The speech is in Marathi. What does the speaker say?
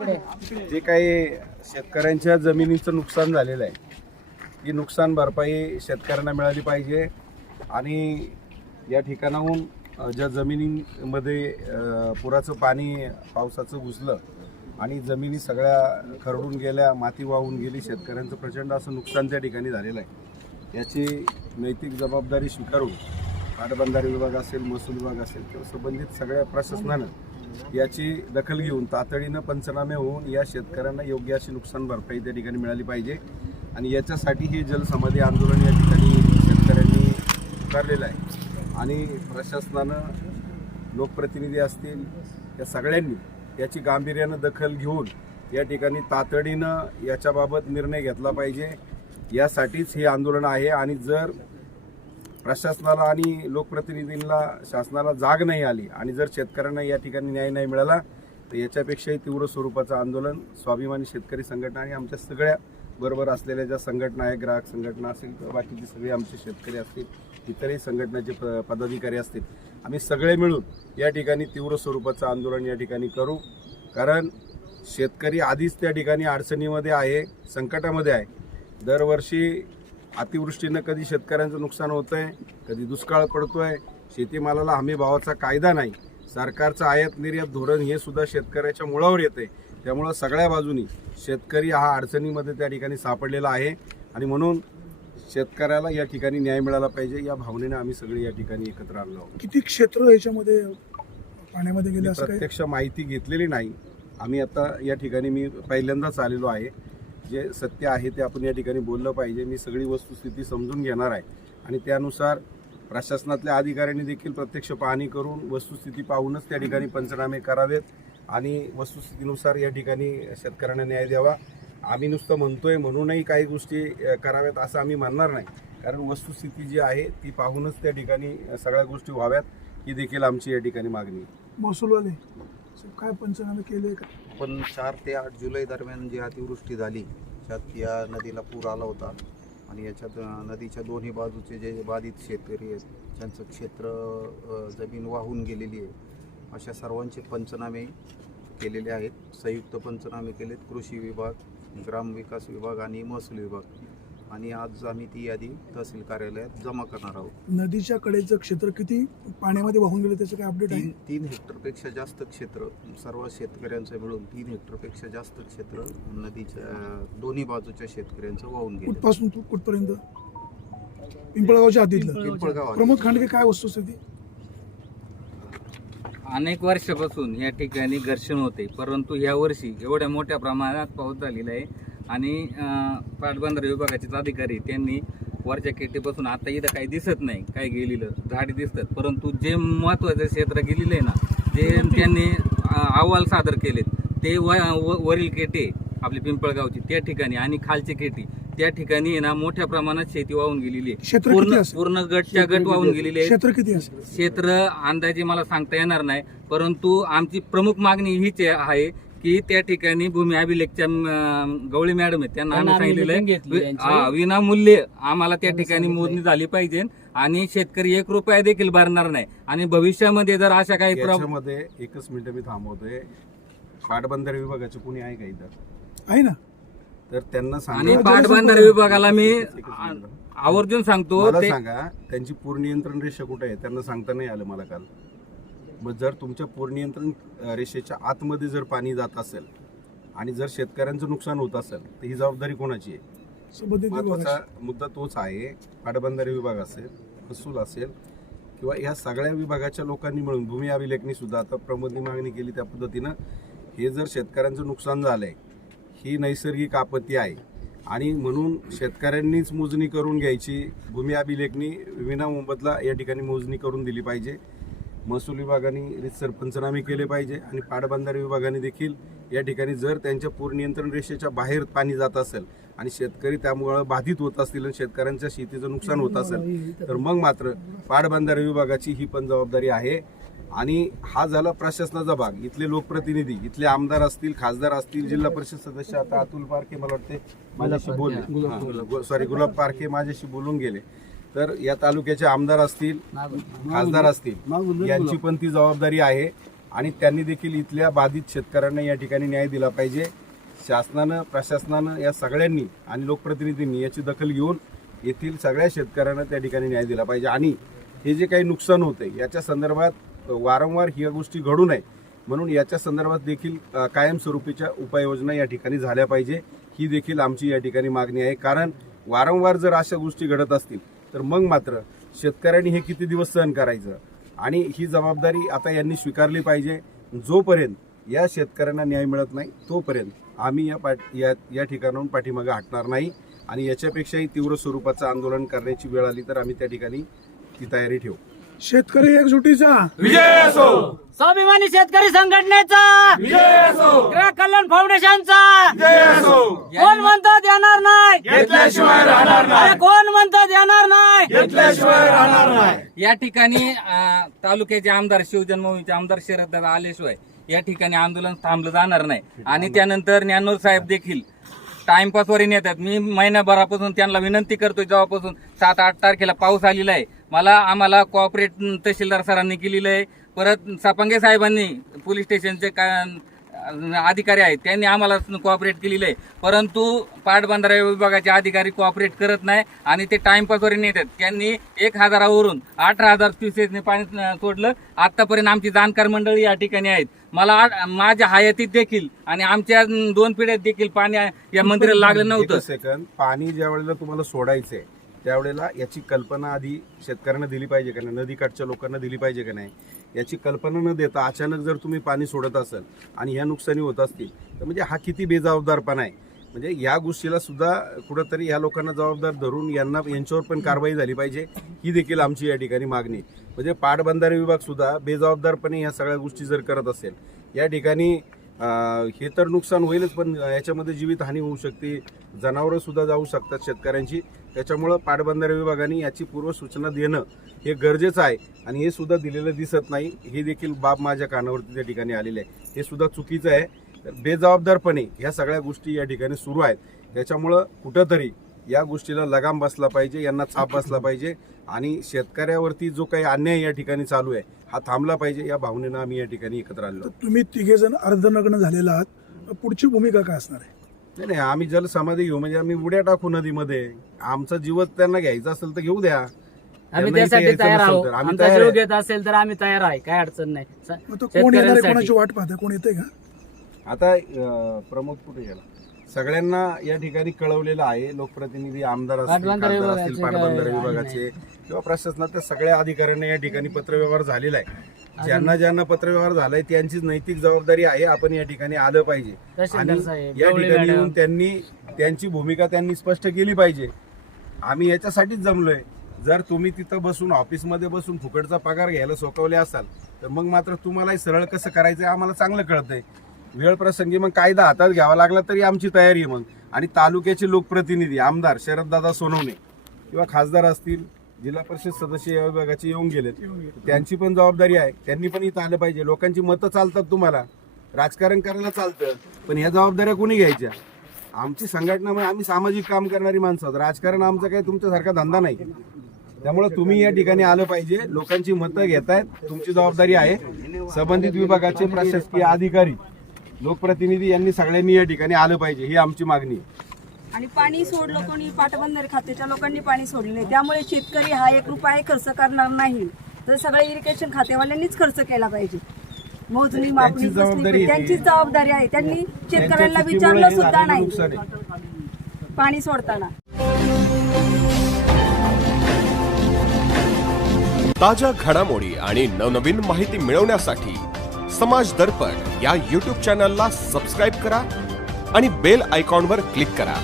जे काही शेतकऱ्यांच्या जमिनीचं नुकसान झालेलं आहे ही नुकसान भरपाई शेतकऱ्यांना मिळाली पाहिजे आणि या ठिकाणाहून ज्या जमिनीमध्ये पुराचं पाणी पावसाचं घुसलं आणि जमिनी सगळ्या खरडून गेल्या, माती वाहून गेली, शेतकऱ्यांचं प्रचंड असं नुकसान त्या ठिकाणी झालेलं आहे। याची नैतिक जबाबदारी स्वीकारून पाटबंधारे विभाग असेल, महसूल विभाग असेल किंवा संबंधित सगळ्या प्रशासनानं याची दखल घेऊन तातडीनं पंचनामे होऊन या शेतकऱ्यांना योग्य अशी नुकसान भरपाई त्या ठिकाणी मिळाली पाहिजे आणि याच्यासाठी हे जलसमाधी आंदोलन या ठिकाणी शेतकऱ्यांनी पुकारलेलं आहे आणि प्रशासनानं, लोकप्रतिनिधी असतील, या सगळ्यांनी याची गांभीर्यानं दखल घेऊन या ठिकाणी तातडीनं याच्याबाबत निर्णय घेतला पाहिजे। यासाठीच हे आंदोलन आहे आणि जर प्रशासनाला आणि लोकप्रतिनिधींना, शासनाला जाग नाही आली आणि जर शेतकऱ्यांना या ठिकाणी न्याय नाही मिळाला तर याच्यापेक्षाही तीव्र स्वरूपाचं आंदोलन स्वाभिमानी शेतकरी संघटना आणि आमच्या सगळ्या बरोबर असलेल्या ज्या संघटना आहे, ग्राहक संघटना असेल किंवा बाकीचे सगळे आमचे शेतकरी असतील, इतरही संघटनाचे पदाधिकारी असतील, आम्ही सगळे मिळून या ठिकाणी तीव्र स्वरूपाचं आंदोलन या ठिकाणी करू। कारण शेतकरी आधीच त्या ठिकाणी अडचणीमध्ये आहे, संकटामध्ये आहे। दरवर्षी अतिवृष्टीनं कधी शेतकऱ्यांचं नुकसान होतं आहे, कधी दुष्काळ पडतो आहे, शेतीमालाला हमी भावाचा कायदा नाही, सरकारचं आयात निर्यात धोरण हे सुद्धा शेतकऱ्याच्या मुळावर येते। त्यामुळं सगळ्या बाजूनी शेतकरी हा अडचणीमध्ये त्या ठिकाणी सापडलेला आहे आणि म्हणून शेतकऱ्याला या ठिकाणी न्याय मिळाला पाहिजे या भावनेने आम्ही सगळे या ठिकाणी एकत्र आलो आहोत। किती क्षेत्र याच्यामध्ये पाण्यामध्ये गेले असं प्रत्यक्ष माहिती घेतलेली नाही आम्ही। आता या ठिकाणी मी पहिल्यांदाच आलेलो आहे, जे सत्य आहे ते आपण या ठिकाणी बोललं पाहिजे। मी सगळी वस्तुस्थिती समजून घेणार आहे आणि त्यानुसार प्रशासनातल्या अधिकाऱ्यांनी देखील प्रत्यक्ष पाहणी करून वस्तुस्थिती पाहूनच त्या ठिकाणी पंचनामे करावेत आणि वस्तुस्थितीनुसार या ठिकाणी शेतकऱ्यांना न्याय द्यावा। आम्ही नुसतं म्हणतोय म्हणूनही काही गोष्टी कराव्यात असं आम्ही म्हणणार नाही, कारण वस्तुस्थिती जी आहे ती पाहूनच त्या ठिकाणी सगळ्या गोष्टी व्हाव्यात ही देखील आमची या ठिकाणी मागणी आहे। महसूलवाले काय पंचनामे केले? पण 4 ते 8 जुलै दरम्यान जी अतिवृष्टी झाली त्यात या नदीला पूर आला होता आणि याच्यात नदीच्या दोन्ही बाजूचे जे बाधित शेतकरी आहेत त्यांचं क्षेत्र जमीन वाहून गेलेली आहे, अशा सर्वांचे पंचनामे केलेले आहेत। संयुक्त पंचनामे केलेत कृषी विभाग, ग्रामविकास विभाग आणि महसूल विभाग आणि आज आम्ही ती यादी तहसील कार्यालयात जमा करणार आहोत। नदीच्या कडेचं क्षेत्र किती पाण्यामध्ये वाहून गेलं त्याचं काय अपडेट आहे? 3 हेक्टरपेक्षा जास्त क्षेत्र, सर्व शेतकऱ्यांचं मिळून 3 हेक्टरपेक्षा जास्त क्षेत्र नदीच्या दोन्ही बाजूच्या शेतकऱ्यांचं वाहून गेलं। कुठपासून तू कुठपर्यंत? पिंपळगावच्या हद्दीतलं पिंपळगाव। प्रमोद खांडके, काय वस्तुस्थिती? अनेक वर्षापासून या ठिकाणी घर्षण होते, परंतु या वर्षी एवढ्या मोठ्या प्रमाणात पाऊस झालेला आहे आणि पाटबंधारे विभागाचे अधिकारी त्यांनी वरच्या केटीपासून आता इथं काही दिसत नाही, काही गेलेलं झाडी दिसतात, परंतु जे महत्त्वाचं क्षेत्र गेलेलं आहे ना, जे त्यांनी अहवाल सादर केलेत ते वरील केटे आपली पिंपळगावची त्या ठिकाणी आणि खालचे केटी त्या ठिकाणी ना मोठ्या प्रमाणात शेती वाहून गेलेली आहे। पूर्ण गटच्या गट वाहून गेलेली आहे। क्षेत्र किती असेल? क्षेत्र अंदाजे मला सांगता येणार नाही, परंतु आमची प्रमुख मागणी हीच आहे की त्या ठिकाणी भूमी अभिलेखच्या गवळी मॅडम आहेत, त्यांना आम्ही सांगितलेलं आहे विनामूल्य आम्हाला त्या ठिकाणी मोजणी झाली पाहिजे आणि शेतकरी 1 रुपया देखील भरणार नाही आणि भविष्यामध्ये जर अशा काही याच्यामध्ये एकच मिनिट मी थांबवतोय, पाटबंधारे विभागाचे कोणी आहे का इथं? आहे ना, तर त्यांना आणि पाटबंधारे विभागाला मी आवर्जून सांगतो, मला सांगा त्यांची पूर नियंत्रण रेषा कुठे आहे? त्यांना सांगता नाही आलं मला काल। मग जर तुमच्या पूर नियंत्रण रेषेच्या आतमध्ये जर पाणी जात असेल आणि जर शेतकऱ्यांचं नुकसान होत असेल तर ही जबाबदारी कोणाची आहे? महत्वाचा मुद्दा तोच आहे। पाटबंधारे विभाग असेल, महसूल असेल किंवा ह्या सगळ्या विभागाच्या लोकांनी मिळून, भूमी अभिलेखनी सुद्धा आता प्रमोदनी मागणी केली त्या पद्धतीनं, हे जर शेतकऱ्यांचं नुकसान झालंय, ही नैसर्गिक आपत्ती आहे आणि म्हणून शेतकऱ्यांनीच मोजणी करून घ्यायची। भूमी अभिलेखनी विनामोबदला या ठिकाणी मोजणी करून दिली पाहिजे। महसूल विभागाने रितसर पंचनामे केले पाहिजे आणि पाटबंधारे विभागाने देखील या ठिकाणी जर त्यांच्या पूर नियंत्रण रेषेच्या बाहेर पाणी जात असेल आणि शेतकरी त्यामुळे बाधित होत असतील आणि शेतकऱ्यांच्या शेतीचं नुकसान होत असेल तर मग मात्र पाटबंधारे विभागाची ही पण जबाबदारी आहे। आणि हा झाला प्रशासनाचा भाग। इथले लोकप्रतिनिधी, इथले आमदार असतील, खासदार असतील, जिल्हा परिषद सदस्य, आता अतुल पारखे मला वाटते माझ्याशी बोलले, गुलाब पारखे माझ्याशी बोलून गेले, तर या तालुक्याचे आमदार असतील, खासदार असतील, यांची पण ती जबाबदारी आहे आणि त्यांनी देखील इथल्या बाधित शेतकऱ्यांना या ठिकाणी न्याय दिला पाहिजे. शासनानं, प्रशासनानं, या सगळ्यांनी आणि लोकप्रतिनिधींनी याची दखल घेऊन येथील सगळ्या शेतकऱ्यांना त्या ठिकाणी न्याय दिला पाहिजे. आणि हे जे काही नुकसान होते याच्या संदर्भात वारंवार ह्या गोष्टी घडू नये म्हणून याच्या संदर्भात देखील कायमस्वरूपीच्या उपाययोजना या ठिकाणी झाल्या पाहिजे. ही देखील आमची या ठिकाणी मागणी आहे. कारण वारंवार जर अशा गोष्टी घडत असतील तर मग मात्र शेतकऱ्यांनी हे किती दिवस सहन करायचं आणि ही जबाबदारी आता यांनी स्वीकारली पाहिजे. जोपर्यंत या शेतकऱ्यांना न्याय मिळत नाही तोपर्यंत आम्ही या ठिकाणाहून पाठीमागे हटणार नाही आणि याच्यापेक्षाही तीव्र स्वरूपाचं आंदोलन करण्याची वेळ आली तर आम्ही त्या ठिकाणी ती तयारी ठेवू. शेतकरी एकजुटीचा विजय असो. स्वाभिमानी शेतकरी संघटनेचा विजय असो. गृह कल्याण फाउंडेशनचा विजय असो. कोण म्हणतो देणार नाही, घेतल्याशिवाय राहणार नाही. कोण म्हणतो देणार नाही, घेतल्याशिवाय राहणार नाही. या ठिकाणी तालुक्याचे आमदार, शिवजन्मभूमीचे आमदार शरददादा आल्याशिवाय या ठिकाणी आंदोलन थांबलं जाणार नाही. आणि त्यानंतर ज्ञानोर साहेब देखील टाइमपासवर येतात. मी महिन्याभरापासून त्यांना विनंती करतोय, जेव्हापासून 7-8 तारखेला पाऊस आलेला आहे, आम्हाला कोऑपरेट तहसीलदार सरांनी केलेलं आहे. परत सापंगे साहेबांनी, पोलीस स्टेशनचे अधिकारी आहेत, त्यांनी आम्हाला कोऑपरेट केलेलं आहे. परंतु पाटबंधारे विभागाचे अधिकारी कोऑपरेट करत नाही आणि ते टाइमपासवर नेतात. त्यांनी 1000 वरून 18,000 क्युसेसने पाणी सोडलं. आतापर्यंत आमची जाणकार मंडळी या ठिकाणी आहेत. माझ्या हयातीत देखील आणि आमच्या 2 पिढ्यात देखील पाणी या मंदिराला लागलं नव्हतं. सेकंद, पाणी ज्या वेळेला तुम्हाला सोडायचंय त्यावेळेला याची कल्पना आधी शेतकऱ्यांना दिली पाहिजे का नाही, नदीकाठच्या लोकांना दिली पाहिजे का नाही. याची कल्पना न देता अचानक जर तुम्ही पाणी सोडत असाल आणि ह्या नुकसानी होत असतील तर म्हणजे हा किती बेजबाबदारपणा आहे. म्हणजे या गोष्टीला सुद्धा कुठंतरी या लोकांना जबाबदार धरून यांच्यावर पण कारवाई झाली पाहिजे. ही देखील आमची या ठिकाणी मागणी. म्हणजे पाटबंधारे विभाग सुद्धा बेजबाबदारपणे या सगळ्या गोष्टी जर करत असेल या ठिकाणी हे तर नुकसान होईलच, पण याच्यामध्ये जीवितहानी होऊ शकते, जनावरं सुद्धा जाऊ शकतात शेतकऱ्यांची. त्याच्यामुळं पाटबंधारे विभागाने याची पूर्वसूचना देणं हे गरजेचं आहे आणि हे सुद्धा दिलेलं दिसत नाही. हे देखील बाब माझ्या कानावरती त्या ठिकाणी आलेले आहे. हे सुद्धा चुकीचं आहे. बेजबाबदारपणे ह्या सगळ्या गोष्टी या ठिकाणी सुरू आहेत. त्याच्यामुळं कुठंतरी या गोष्टीला लगाम बसला पाहिजे, यांना छाप बसला पाहिजे आणि शेतकऱ्यावरती जो काही अन्याय या ठिकाणी चालू आहे हा थांबला पाहिजे. या भावनेनं आम्ही या ठिकाणी एकत्र आलो. तुम्ही 3 जण अर्धनग्न झालेला आहात, पुढची भूमिका काय असणार आहे? नाही, आम्ही जलसमाधी घेऊ म्हणजे आम्ही उड्या टाकू नदीमध्ये. आमचा जीवच त्यांना घ्यायचा असेल तर घेऊ द्या. आम्ही त्यासाठी तयार आहोत. आमचा जीव घेत असेल तर आम्ही तयार आहे, काय अडचण नाही. आता कोण येणार आहे, कोणाची वाट पाहता, कोण येते का? आता प्रमोद कुठे गेला? सगळ्यांना या ठिकाणी कळवलेलं आहे. लोकप्रतिनिधी, आमदार असतील, खासदार असतील, पाटबंधारे विभागाचे किंवा प्रशासनाच्या सगळ्या अधिकाऱ्यांना या ठिकाणी पत्रव्यवहार झालेला आहे. ज्यांना पत्रव्यवहार झालाय त्यांचीच नैतिक जबाबदारी आहे. आपण या ठिकाणी आलं पाहिजे आणि या ठिकाणी येऊन त्यांची भूमिका त्यांनी स्पष्ट केली पाहिजे. आम्ही याच्यासाठीच जमलोय. जर तुम्ही तिथं बसून ऑफिसमध्ये बसून फुकटचा पगार घ्यायला सोकावले असाल तर मग मात्र तुम्हालाही सरळ कसं करायचं आम्हाला चांगलं कळतंय. वेळ प्रसंगी मग कायदा हातात घ्यावा लागला तरी आमची तयारी आहे. मग आणि तालुक्याचे लोकप्रतिनिधी, आमदार शरददादा सोनवणे किंवा खासदार असतील, जिल्हा परिषद सदस्य या विभागाचे येऊन गेलेत, त्यांची पण जबाबदारी आहे. त्यांनी पण इथं आलं पाहिजे. लोकांची मतं चालतात, तुम्हाला राजकारण करायला चालतं, पण ह्या जबाबदाऱ्या कोणी घ्यायच्या? आमची संघटना म्हणजे आम्ही सामाजिक काम करणारी माणसं आहोत. राजकारण आमचा काही तुमच्यासारखा धंदा नाही. त्यामुळे तुम्ही या ठिकाणी आलं पाहिजे. लोकांची मतं घेतायत, तुमची जबाबदारी आहे. संबंधित विभागाचे प्रशासकीय अधिकारी, लोकप्रतिनिधी यांनी सगळ्यांनी या ठिकाणी आलं पाहिजे, ही आमची मागणी आहे. आणि पाणी सोडलं कोणी, पाटबंधारे खात्याच्या लोकांनी पाणी सोडले, त्यामुळे शेतकरी हा 1 रुपया खर्च करणार नाही. तर सगळ्या इरिगेशन खातेवाल्यांनीच खर्च केला पाहिजे. मोजणी मापणी त्यांचीच जबाबदारी आहे. त्यांनी शेतकऱ्यांना विचारलं सुद्धा नाही पाणी सोडताना. ताज्या घडामोडी आणि नवनवीन माहिती मिळवण्यासाठी समाज दर्पण या YouTube चॅनलला सबस्क्राईब करा आणि बेल आयकॉनवर क्लिक करा.